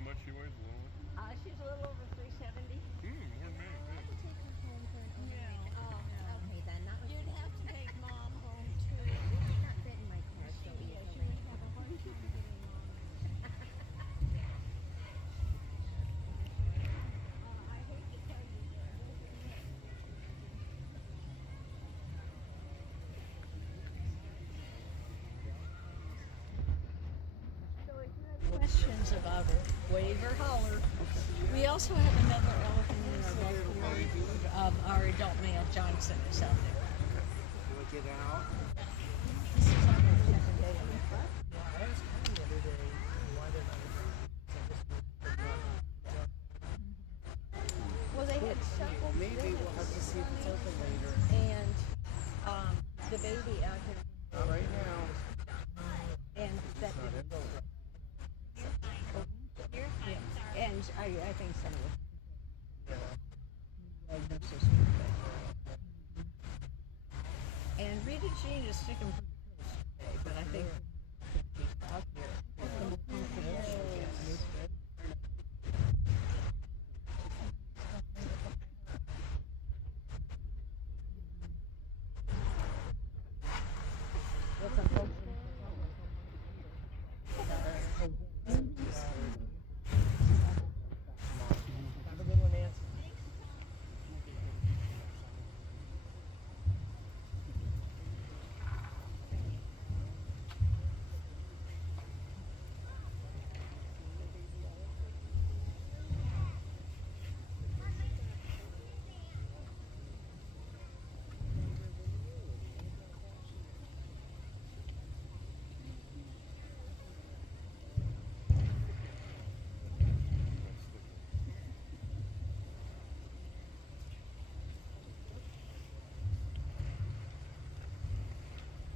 how much she weighs? A little bit? She's a little over 370. More than me. I Yeah. could take her home for an overnight. No. Oh, okay then. That was. You'd have to take Mom home too. It might not fit in my car so Yeah, she easily. would have a hard time getting Mom. I hate to tell you that. So if you have questions about it, wave or holler. We also have another elephant in our backyard. Our adult male Johnson is out there. Will it get out? This is on the second day of it. I asked him the other day why they're not. Well, they had several Maybe we'll have to see if it's open later. and the baby out here, Not right now. and that Not in the yeah. And I think some of the diagnosis. And Rita Jean is sticking